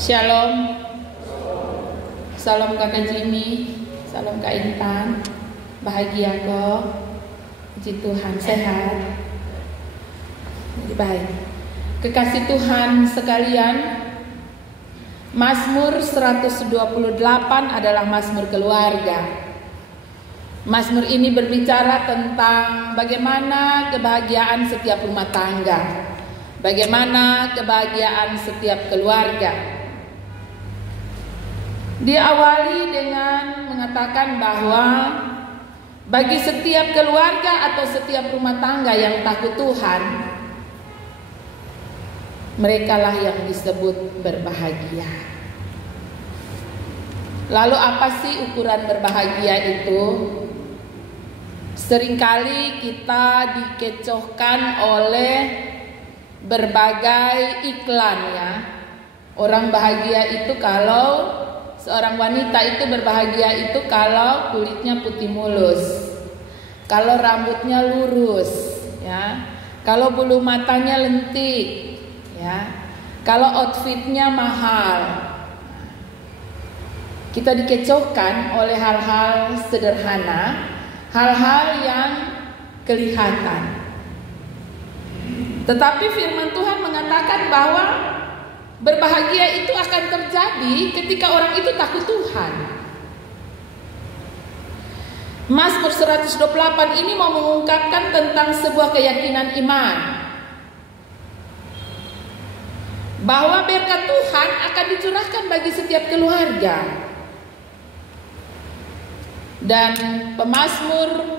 Shalom. Salam Kakak Jimmy, salam Kak Intan. Bahagia kok. Puji Tuhan, sehat. Jadi baik. Kekasih Tuhan sekalian, Mazmur 128 adalah Mazmur keluarga. Mazmur ini berbicara tentang bagaimana kebahagiaan setiap rumah tangga, bagaimana kebahagiaan setiap keluarga. Diawali dengan mengatakan bahwa bagi setiap keluarga atau setiap rumah tangga yang takut Tuhan, merekalah yang disebut berbahagia. Lalu apa sih ukuran berbahagia itu? Seringkali kita dikecohkan oleh berbagai iklan ya. Orang bahagia itu kalau seorang wanita itu berbahagia itu kalau kulitnya putih mulus, kalau rambutnya lurus, ya, kalau bulu matanya lentik, ya, kalau outfitnya mahal. Kita dikecohkan oleh hal-hal sederhana, hal-hal yang kelihatan. Tetapi firman Tuhan mengatakan bahwa berbahagia itu akan terjadi ketika orang itu takut Tuhan. Mazmur 128 ini mau mengungkapkan tentang sebuah keyakinan iman, bahwa berkat Tuhan akan dicurahkan bagi setiap keluarga. Dan pemazmur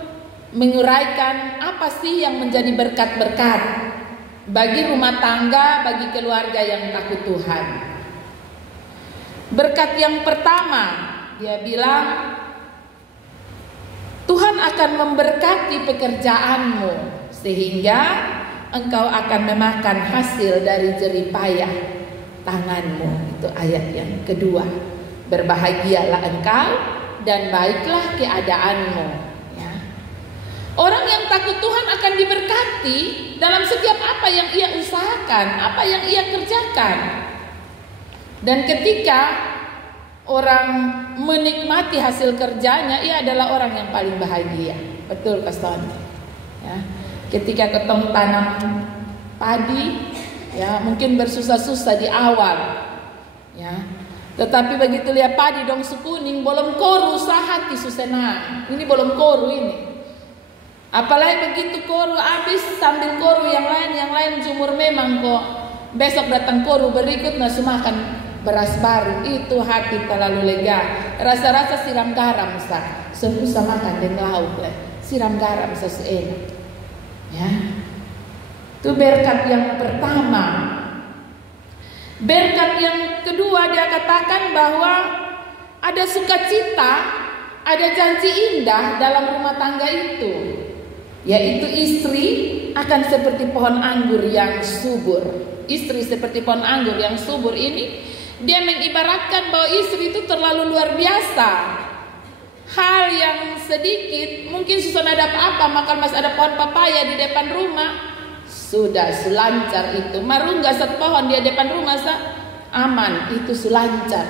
menguraikan apa sih yang menjadi berkat-berkat bagi rumah tangga, bagi keluarga yang takut Tuhan. Berkat yang pertama, dia bilang Tuhan akan memberkati pekerjaanmu sehingga engkau akan memakan hasil dari jerih payah tanganmu. Itu ayat yang kedua. Berbahagialah engkau dan baiklah keadaanmu. Orang yang takut Tuhan akan diberkati dalam setiap apa yang ia usahakan, apa yang ia kerjakan. Dan ketika orang menikmati hasil kerjanya, ia adalah orang yang paling bahagia. Betul Pastor? Ya. Ketika ketemu tanam padi, ya mungkin bersusah-susah di awal, ya. Tetapi begitu lihat padi dong sukuning, bolong koru sahati susena. Ini bolong koru ini. Apalagi begitu koru habis, sambil koru yang lain jumur memang kok. Besok datang koru berikutnya makan beras baru. Itu hati terlalu lega. Rasa-rasa siram garam sah. Susah makan dengan lauk lah. Siram garam sesuai. Ya. Itu berkat yang pertama. Berkat yang kedua dia katakan bahwa ada sukacita, ada janji indah dalam rumah tangga itu. Yaitu istri akan seperti pohon anggur yang subur. Istri seperti pohon anggur yang subur ini, dia mengibaratkan bahwa istri itu terlalu luar biasa. Hal yang sedikit, mungkin susah ada apa-apa, maka masih ada pohon papaya di depan rumah, sudah selancar itu. Marungga satu pohon di depan rumah aman, itu selancar.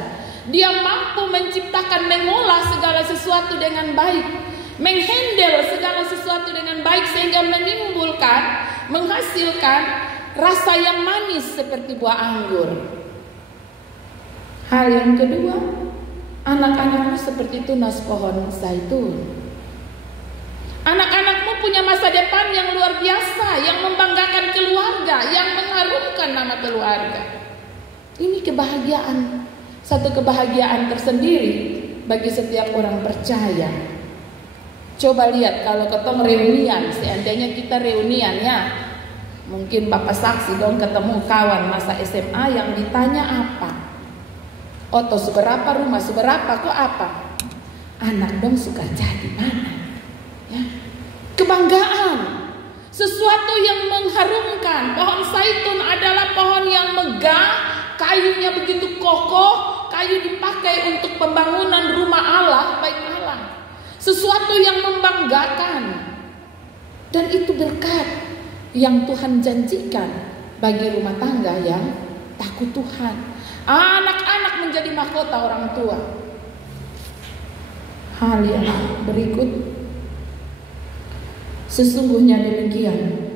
Dia mampu menciptakan, mengolah segala sesuatu dengan baik, menghandle segala sesuatu dengan baik sehingga menimbulkan, menghasilkan rasa yang manis seperti buah anggur. Hal yang kedua, anak-anakmu seperti tunas pohon zaitun. Anak-anakmu punya masa depan yang luar biasa, yang membanggakan keluarga, yang mengharumkan nama keluarga. Ini kebahagiaan, satu kebahagiaan tersendiri bagi setiap orang percaya. Coba lihat kalau ketemu reunian, seandainya kita reunian ya, mungkin Bapak saksi dong ketemu kawan masa SMA yang ditanya apa? Oto seberapa, rumah seberapa, kok apa? Anak dong suka jadi mana? Ya. Kebanggaan, sesuatu yang mengharumkan. Pohon zaitun adalah pohon yang megah, kayunya begitu kokoh, kayu dipakai untuk pembangunan rumah Allah, baik Allah. Sesuatu yang membanggakan. Dan itu berkat yang Tuhan janjikan bagi rumah tangga yang takut Tuhan. Anak-anak menjadi mahkota orang tua. Hal yang berikut, sesungguhnya demikian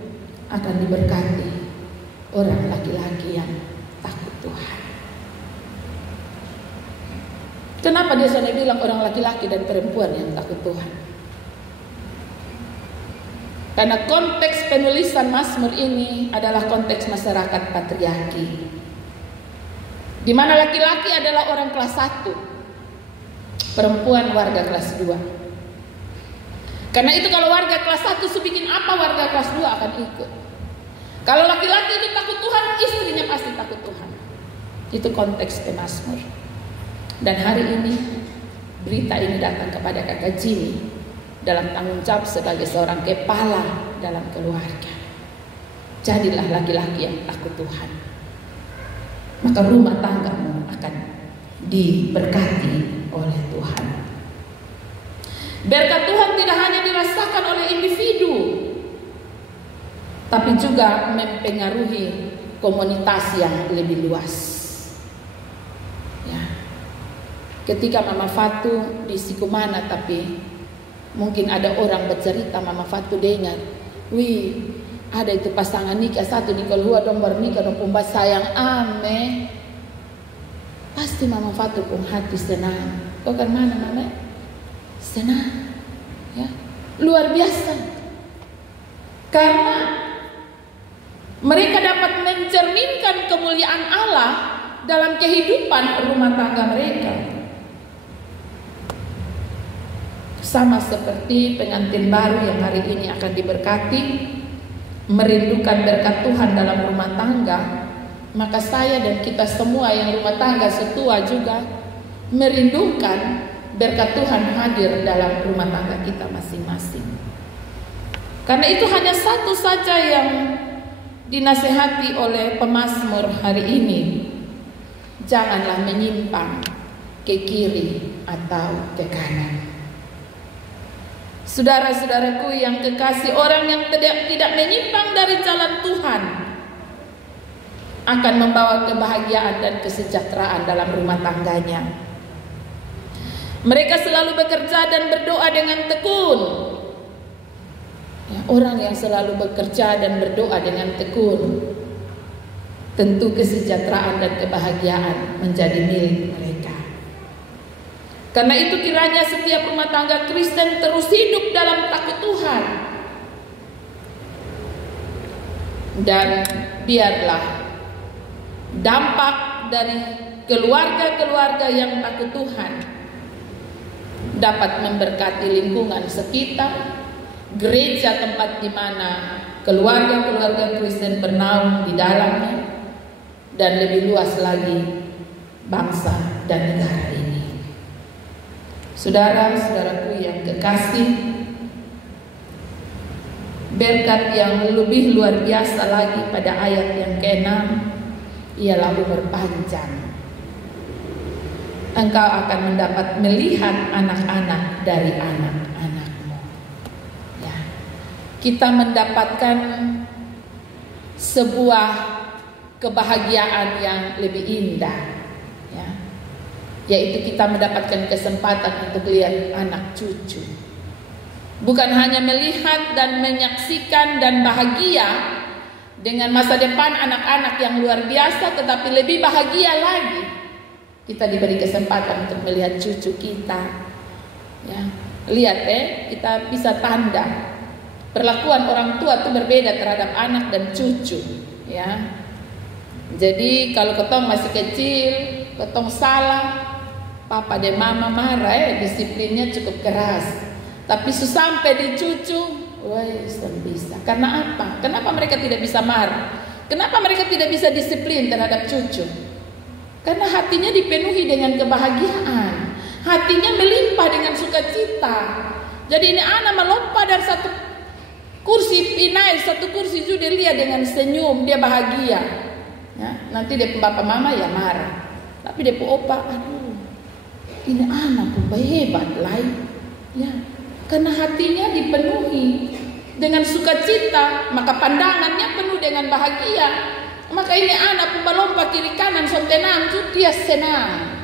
akan diberkati orang laki-laki yang takut Tuhan. Kenapa dia sana bilang orang laki-laki dan perempuan yang takut Tuhan? Karena konteks penulisan Mazmur ini adalah konteks masyarakat patriarki, di mana laki-laki adalah orang kelas 1, perempuan warga kelas 2. Karena itu kalau warga kelas 1 bikin apa, warga kelas 2 akan ikut. Kalau laki-laki itu takut Tuhan, istrinya pasti takut Tuhan. Itu konteks Mazmur. Dan hari ini berita ini datang kepada kakak Jimmy dalam tanggung jawab sebagai seorang kepala dalam keluarga. Jadilah laki-laki yang takut Tuhan, maka rumah tanggamu akan diberkati oleh Tuhan. Berkat Tuhan tidak hanya dirasakan oleh individu, tapi juga mempengaruhi komunitas yang lebih luas. Ketika Mama Fatu di Sikumana, tapi mungkin ada orang bercerita Mama Fatu dengar, wih, ada itu pasangan nikah satu di keluar dong bernikah dong pembat sayang ame. Pasti Mama Fatu pun hati senang. Kau kan mana Mama? Senang, ya, luar biasa. Karena mereka dapat mencerminkan kemuliaan Allah dalam kehidupan rumah tangga mereka. Sama seperti pengantin baru yang hari ini akan diberkati, merindukan berkat Tuhan dalam rumah tangga, maka saya dan kita semua yang rumah tangga setua juga merindukan berkat Tuhan hadir dalam rumah tangga kita masing-masing. Karena itu hanya satu saja yang dinasehati oleh pemazmur hari ini, janganlah menyimpang ke kiri atau ke kanan. Saudara-saudaraku yang kekasih, orang yang tidak menyimpang dari jalan Tuhan akan membawa kebahagiaan dan kesejahteraan dalam rumah tangganya. Mereka selalu bekerja dan berdoa dengan tekun. Ya, orang yang selalu bekerja dan berdoa dengan tekun, tentu kesejahteraan dan kebahagiaan menjadi milik mereka. Karena itu kiranya setiap rumah tangga Kristen terus hidup dalam takut Tuhan. Dan biarlah dampak dari keluarga-keluarga yang takut Tuhan dapat memberkati lingkungan sekitar, gereja tempat di mana keluarga-keluarga Kristen bernaung di dalamnya, dan lebih luas lagi bangsa dan negara ini. Saudara-saudaraku yang kekasih, berkat yang lebih luar biasa lagi pada ayat yang ke-6 ialah umur panjang. Engkau akan mendapat melihat anak-anak dari anak-anakmu. Ya. Kita mendapatkan sebuah kebahagiaan yang lebih indah, yaitu kita mendapatkan kesempatan untuk lihat anak cucu. Bukan hanya melihat dan menyaksikan dan bahagia dengan masa depan anak-anak yang luar biasa, tetapi lebih bahagia lagi kita diberi kesempatan untuk melihat cucu kita. Ya, lihat kita bisa tanda perlakuan orang tua itu berbeda terhadap anak dan cucu. Ya, jadi kalau ketong masih kecil, ketong salah, papa dan mama marah, disiplinnya cukup keras. Tapi sampai di cucu, wes bisa. Karena apa? Kenapa mereka tidak bisa marah? Kenapa mereka tidak bisa disiplin terhadap cucu? Karena hatinya dipenuhi dengan kebahagiaan, hatinya melimpah dengan sukacita. Jadi ini anak melompat dari satu kursi pinai, satu kursi juga dia lihat dengan senyum, dia bahagia. Ya, nanti dia bapak mama ya marah, tapi dia opa, aduh, ini anak pun hebat lah, ya, karena hatinya dipenuhi dengan sukacita, maka pandangannya penuh dengan bahagia. Maka ini anak lompat kiri kanan son tenang, dia senang.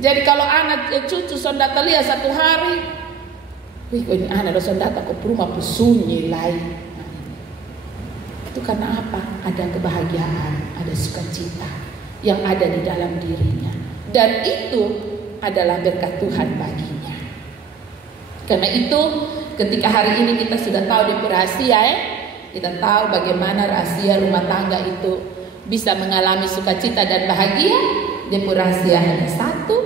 Jadi kalau anak cucu son data lihat satu hari, wih kok ini anak son data kok rumah sunyi lain. Itu karena apa? Ada kebahagiaan, ada sukacita yang ada di dalam dirinya, dan itu adalah berkat Tuhan baginya. Karena itu ketika hari ini kita sudah tahu di rahasia, kita tahu bagaimana rahasia rumah tangga itu bisa mengalami sukacita dan bahagia. Dia rahasia hanya satu,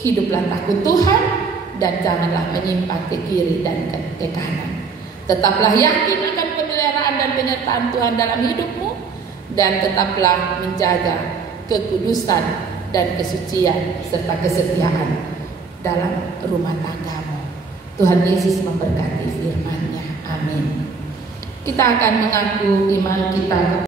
hiduplah takut Tuhan dan janganlah menyimpang ke kiri dan ke kanan. Tetaplah yakin akan pemeliharaan dan penyertaan Tuhan dalam hidupmu, dan tetaplah menjaga kekudusan dan kesucian serta kesetiaan dalam rumah tanggamu. Tuhan Yesus memberkati firman-Nya. Amin. Kita akan mengaku iman kita